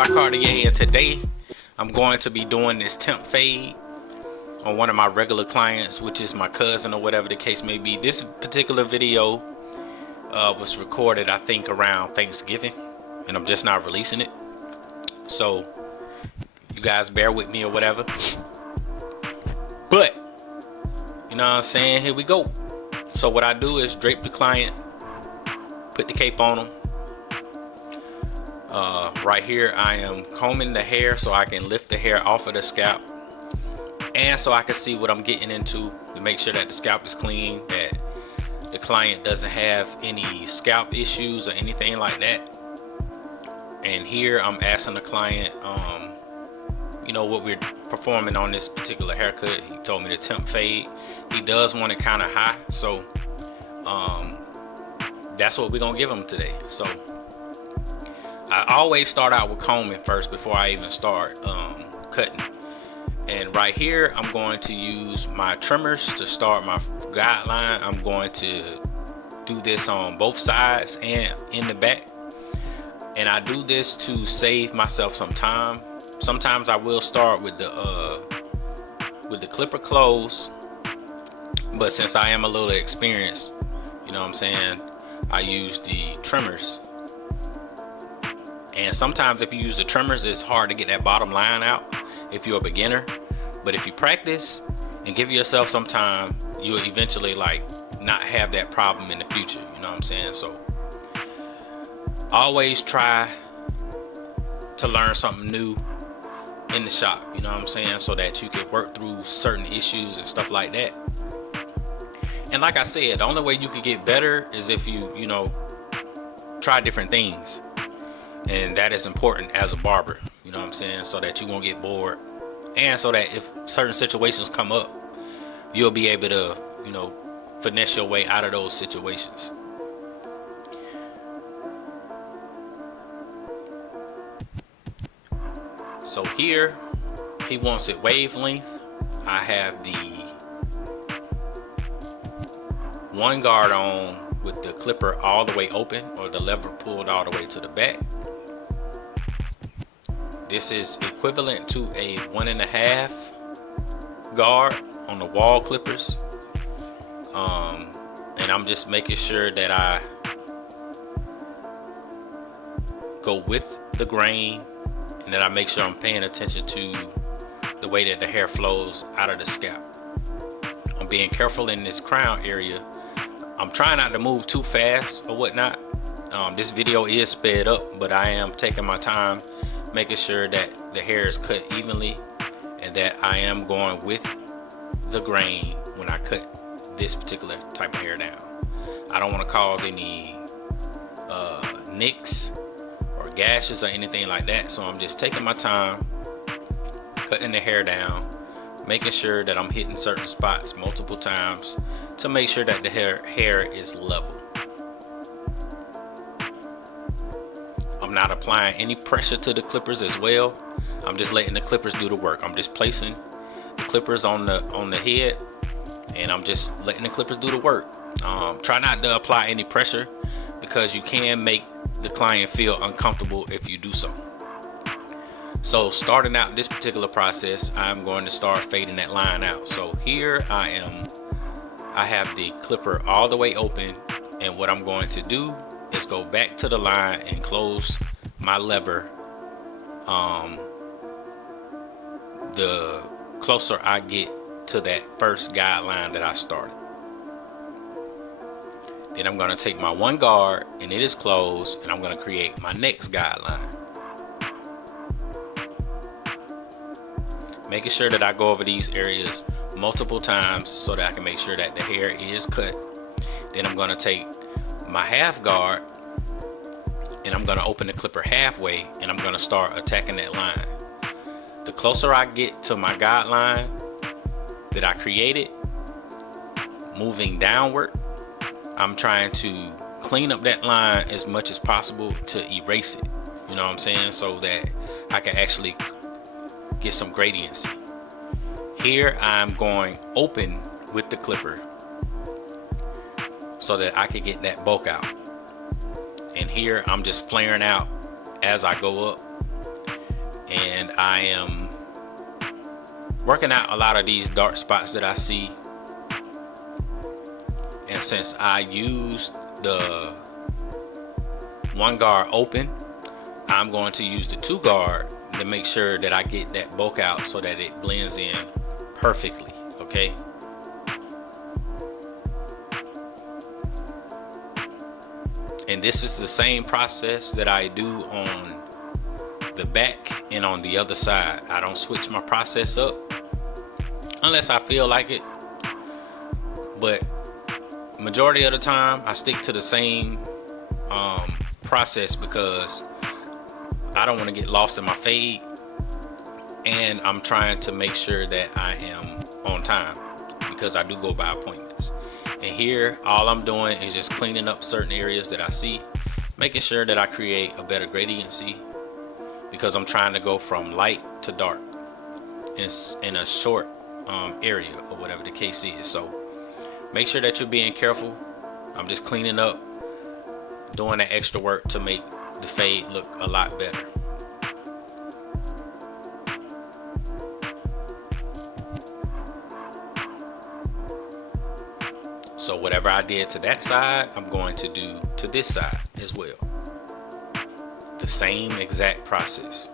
by Cartier, and today I'm going to be doing this temp fade on one of my regular clients, which is my cousin or whatever the case may be. This particular video was recorded, I think, around Thanksgiving, and I'm just not releasing it, so you guys bear with me or whatever. But you know what I'm saying, here we go. So what I do is drape the client, put the cape on them. Right here I am combing the hair so I can lift the hair off of the scalp, and so I can see what I'm getting into to make sure that the scalp is clean, that the client doesn't have any scalp issues or anything like that. And here I'm asking the client you know, what we're performing on this particular haircut. He told me to temp fade. He does want it kind of high, so that's what we're gonna give him today. So I always start out with combing first before I even start cutting. And right here I'm going to use my trimmers to start my guideline. I'm going to do this on both sides and in the back, and I do this to save myself some time. Sometimes I will start with the clipper closed, but since I am a little experienced, you know what I'm saying, I use the trimmers. And sometimes if you use the trimmers, it's hard to get that bottom line out if you're a beginner. But if you practice and give yourself some time, you'll eventually like not have that problem in the future, you know what I'm saying? So always try to learn something new in the shop, you know what I'm saying, so that you can work through certain issues and stuff like that. And like I said, the only way you can get better is if you know, try different things. And that is important as a barber, you know what I'm saying, so that you won't get bored, and so that if certain situations come up, you'll be able to, you know, finesse your way out of those situations. So here he wants it wavelength. I have the one guard on with the clipper all the way open, or the lever pulled all the way to the back. This is equivalent to a 1.5 guard on the wall clippers. And I'm just making sure that I go with the grain, and that I make sure I'm paying attention to the way that the hair flows out of the scalp. I'm being careful in this crown area. I'm trying not to move too fast or whatnot. This video is sped up, but I am taking my time, making sure that the hair is cut evenly, and that I am going with the grain when I cut this particular type of hair down. I don't want to cause any nicks or gashes or anything like that, so I'm just taking my time, cutting the hair down, making sure that I'm hitting certain spots multiple times to make sure that the hair is level. I'm not applying any pressure to the clippers as well. I'm just letting the clippers do the work. I'm just placing the clippers on the head, and I'm just letting the clippers do the work. Try not to apply any pressure, because you can make the client feel uncomfortable if you do so. So starting out this particular process, I'm going to start fading that line out. So here I have the clipper all the way open, and what I'm going to do is go back to the line and close my lever the closer I get to that first guideline that I started. Then I'm going to take my one guard, and it is closed, and I'm going to create my next guideline, making sure that I go over these areas multiple times so that I can make sure that the hair is cut. Then I'm going to take my half guard, and I'm going to open the clipper halfway, and I'm going to start attacking that line. The closer I get to my guideline that I created, moving downward, I'm trying to clean up that line as much as possible to erase it, you know what I'm saying, so that I can actually get some gradients. Here I'm going open with the clipper so that I can get that bulk out. And here I'm just flaring out as I go up. and I am working out a lot of these dark spots that I see. And since I used the 1 guard open, I'm going to use the 2 guard to make sure that I get that bulk out so that it blends in perfectly. Okay. And this is the same process that I do on the back and on the other side. I don't switch my process up unless I feel like it, but majority of the time I stick to the same process because I don't want to get lost in my fade, and I'm trying to make sure that I am on time because I do go by appointments. And here all I'm doing is just cleaning up certain areas that I see, making sure that I create a better gradiency, because I'm trying to go from light to dark in a short area or whatever the case is. So make sure that you're being careful. I'm just cleaning up, doing that extra work to make the fade look a lot better. So whatever I did to that side, I'm going to do to this side as well. The same exact process.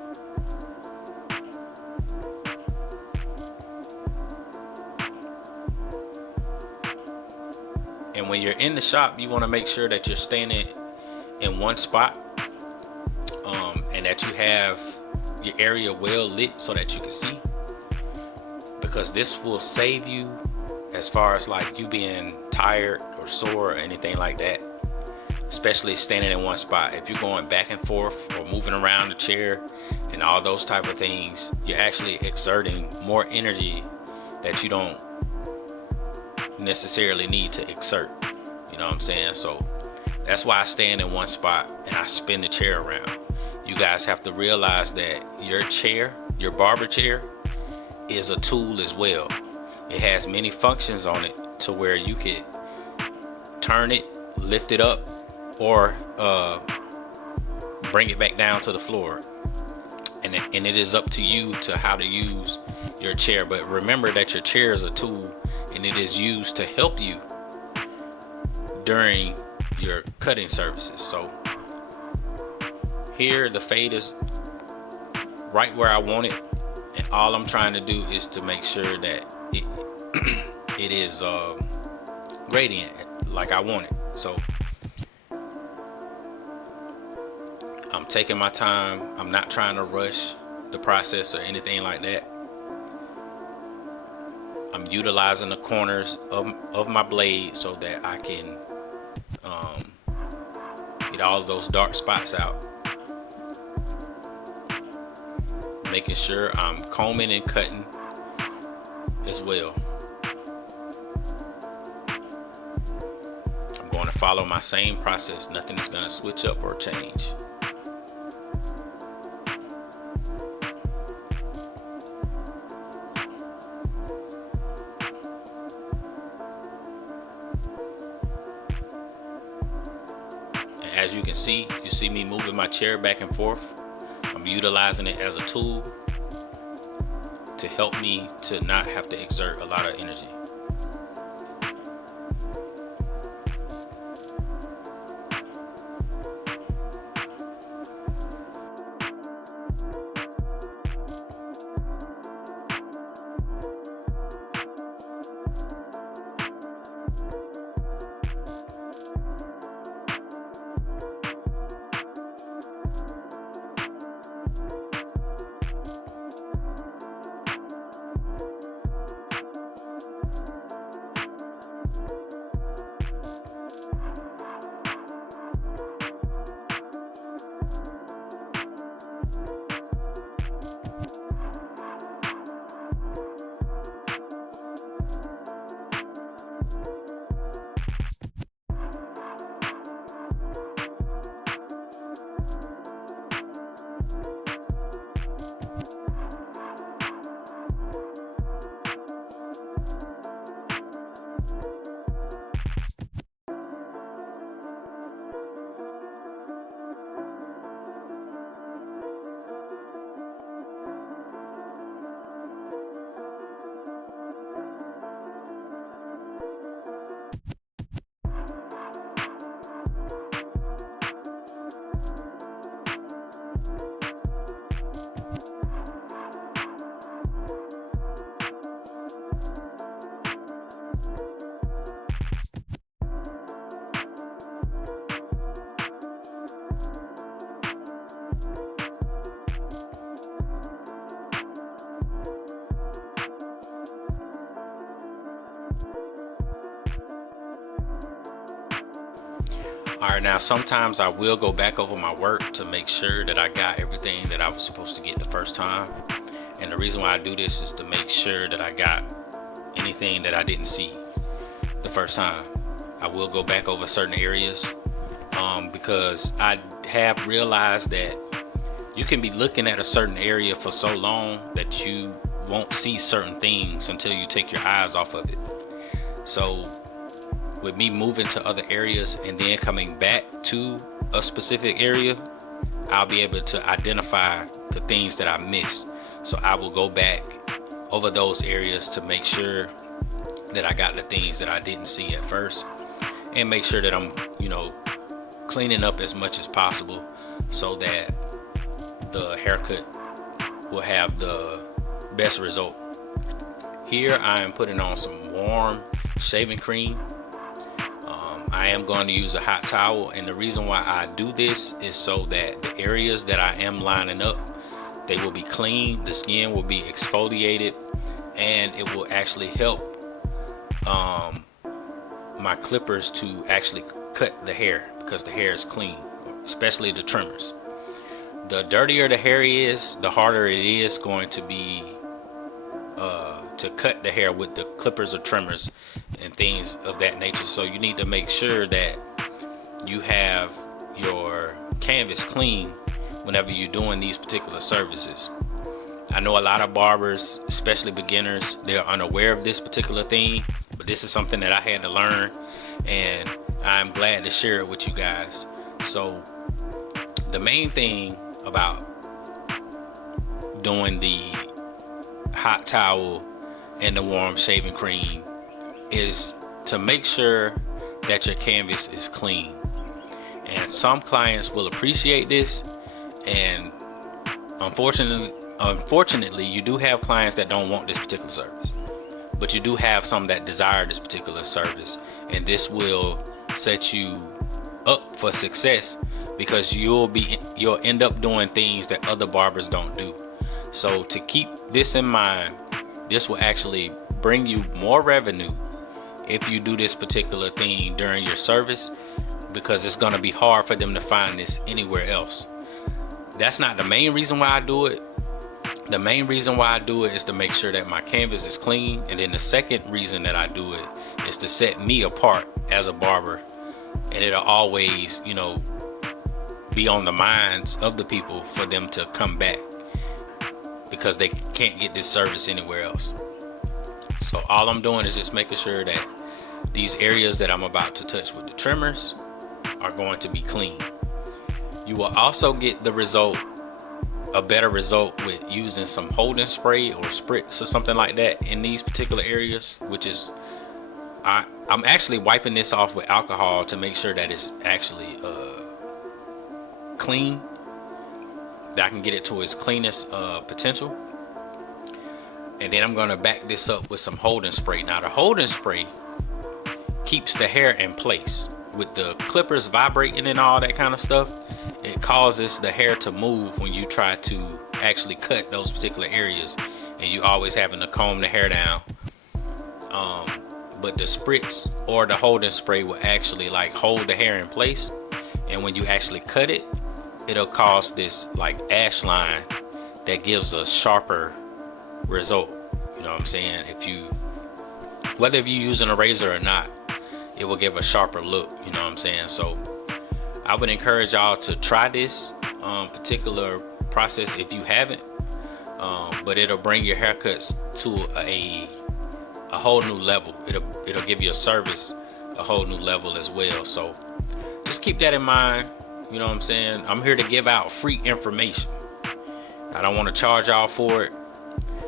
And when you're in the shop, you want to make sure that you're standing in one spot, and that you have your area well lit so that you can see, because this will save you as far as like you being tired or sore or anything like that, especially standing in one spot. If you're going back and forth or moving around the chair and all those type of things, you're actually exerting more energy that you don't necessarily need to exert. You know what I'm saying? So that's why I stand in one spot and I spin the chair around. You guys have to realize that your chair, your barber chair, is a tool as well. It has many functions on it to where you could turn it, lift it up, or bring it back down to the floor. And it is up to you to how to use your chair. But remember that your chair is a tool, and it is used to help you during your cutting services. So here the fade is right where I want it, and all I'm trying to do is to make sure that it is gradient like I want it. So I'm taking my time. I'm not trying to rush the process or anything like that. I'm utilizing the corners of my blade so that I can get all of those dark spots out. Making sure I'm combing and cutting as well. I'm going to follow my same process. Nothing is going to switch up or change. And as you can see, you see me moving my chair back and forth. I'm utilizing it as a tool to help me to not have to exert a lot of energy. All right, now sometimes I will go back over my work to make sure that I got everything that I was supposed to get the first time. And the reason why I do this is to make sure that I got anything that I didn't see the first time. I will go back over certain areas because I have realized that you can be looking at a certain area for so long that you won't see certain things until you take your eyes off of it. So with me moving to other areas and then coming back to a specific area, I'll be able to identify the things that I missed. So I will go back over those areas to make sure that I got the things that I didn't see at first, and make sure that I'm, cleaning up as much as possible so that the haircut will have the best result. Here I am putting on some warm shaving cream. I am going to use a hot towel, and the reason why I do this is so that the areas that I am lining up, they will be clean, the skin will be exfoliated, and it will actually help my clippers to actually cut the hair, because the hair is clean, especially the trimmers. The dirtier the hair is, the harder it is going to be to cut the hair with the clippers or trimmers and things of that nature. So you need to make sure that you have your canvas clean whenever you're doing these particular services. I know a lot of barbers, especially beginners, they're unaware of this particular thing, but this is something that I had to learn, and I'm glad to share it with you guys. So the main thing about doing the hot towel and the warm shaving cream is to make sure that your canvas is clean. And some clients will appreciate this, and unfortunately you do have clients that don't want this particular service, but you do have some that desire this particular service, and this will set you up for success, because you'll end up doing things that other barbers don't do. So to keep this in mind, this will actually bring you more revenue if you do this particular thing during your service, because it's going to be hard for them to find this anywhere else. That's not the main reason why I do it. The main reason why I do it is to make sure that my canvas is clean, and then the second reason that I do it is to set me apart as a barber, and it'll always, be on the minds of the people for them to come back, because they can't get this service anywhere else. So all I'm doing is just making sure that these areas that I'm about to touch with the trimmers are going to be clean. You will also get a better result with using some holding spray or spritz or something like that in these particular areas, which is I'm actually wiping this off with alcohol to make sure that it's actually clean, that I can get it to its cleanest potential. And then I'm going to back this up with some holding spray. Now the holding spray keeps the hair in place. With the clippers vibrating and all that kind of stuff, it causes the hair to move when you try to actually cut those particular areas, and you always having to comb the hair down. But the spritz or the holding spray will actually hold the hair in place, and when you actually cut it, it'll cause this ash line that gives a sharper result. You know what I'm saying? Whether you're using a razor or not, it will give a sharper look. You know what I'm saying? So I would encourage y'all to try this particular process if you haven't, but it'll bring your haircuts to a whole new level. It'll give your service a whole new level as well. So just keep that in mind. You know what I'm saying? I'm here to give out free information. I don't want to charge y'all for it,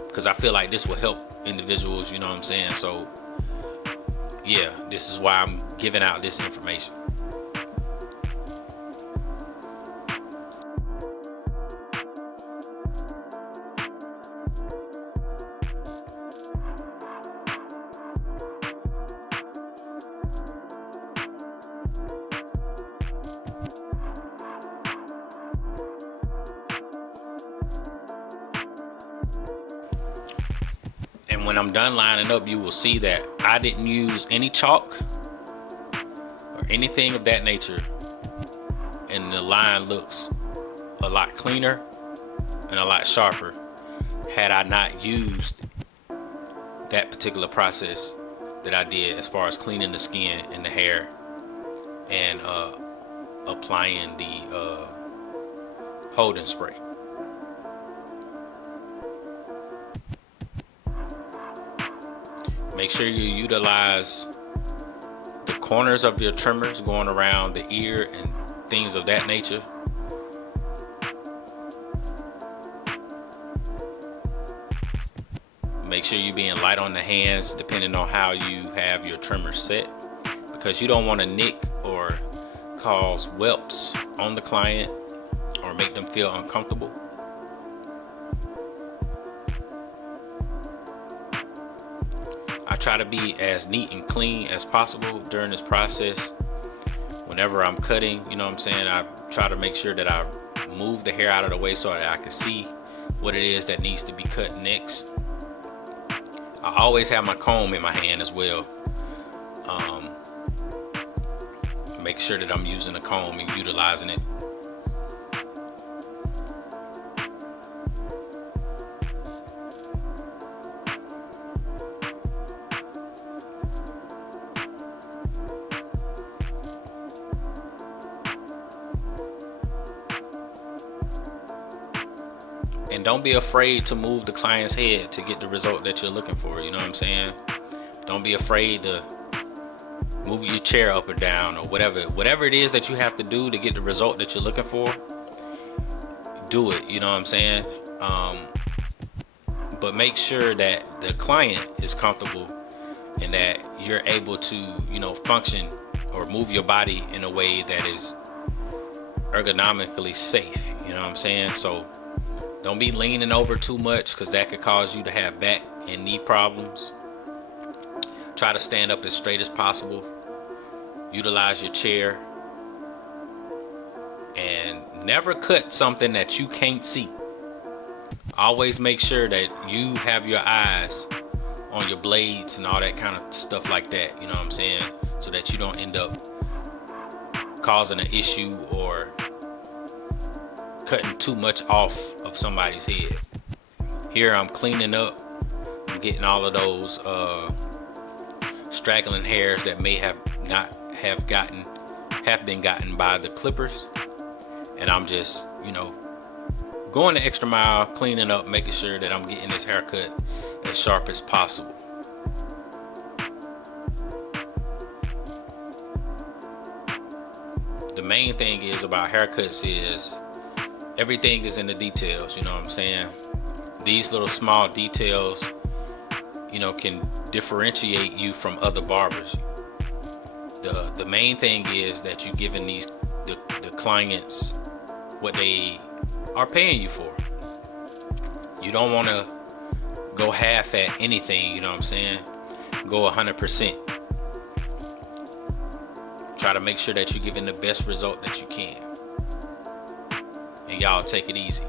because I feel like this will help individuals. You know what I'm saying? So yeah, this is why I'm giving out this information. And when I'm done lining up, you will see that I didn't use any chalk or anything of that nature and the line looks a lot cleaner and a lot sharper had I not used that particular process that I did as far as cleaning the skin and the hair and applying the holding spray. Make sure you utilize the corners of your trimmers going around the ear and things of that nature. Make sure you're being light on the hands depending on how you have your trimmer set, because you don't want to nick or cause whelps on the client or make them feel uncomfortable. I try to be as neat and clean as possible during this process. Whenever I'm cutting, you know what I'm saying, I try to make sure that I move the hair out of the way so that I can see what it is that needs to be cut next. I always have my comb in my hand as well. Make sure that I'm using the comb and utilizing it. And don't be afraid to move the client's head to get the result that you're looking for. You know what I'm saying? Don't be afraid to move your chair up or down or whatever it is that you have to do to get the result that you're looking for. Do it. You know what I'm saying? But make sure that the client is comfortable and that you're able to, you know, function or move your body in a way that is ergonomically safe. You know what I'm saying? So don't be leaning over too much, because that could cause you to have back and knee problems. Try to stand up as straight as possible. Utilize your chair. And never cut something that you can't see. Always make sure that you have your eyes on your blades and all that kind of stuff like that. You know what I'm saying? So that you don't end up causing an issue or cutting too much off of somebody's head. Here I'm cleaning up. I'm getting all of those straggling hairs that may have been gotten by the clippers, and I'm just, you know, going the extra mile, cleaning up, making sure that I'm getting this haircut as sharp as possible. The main thing is about haircuts is everything is in the details. You know what I'm saying? These little small details, you know, can differentiate you from other barbers. The main thing is that you're giving the clients what they are paying you for. You don't want to go half at anything. You know what I'm saying? Go 100%. Try to make sure that you're giving the best result that you can. And y'all take it easy.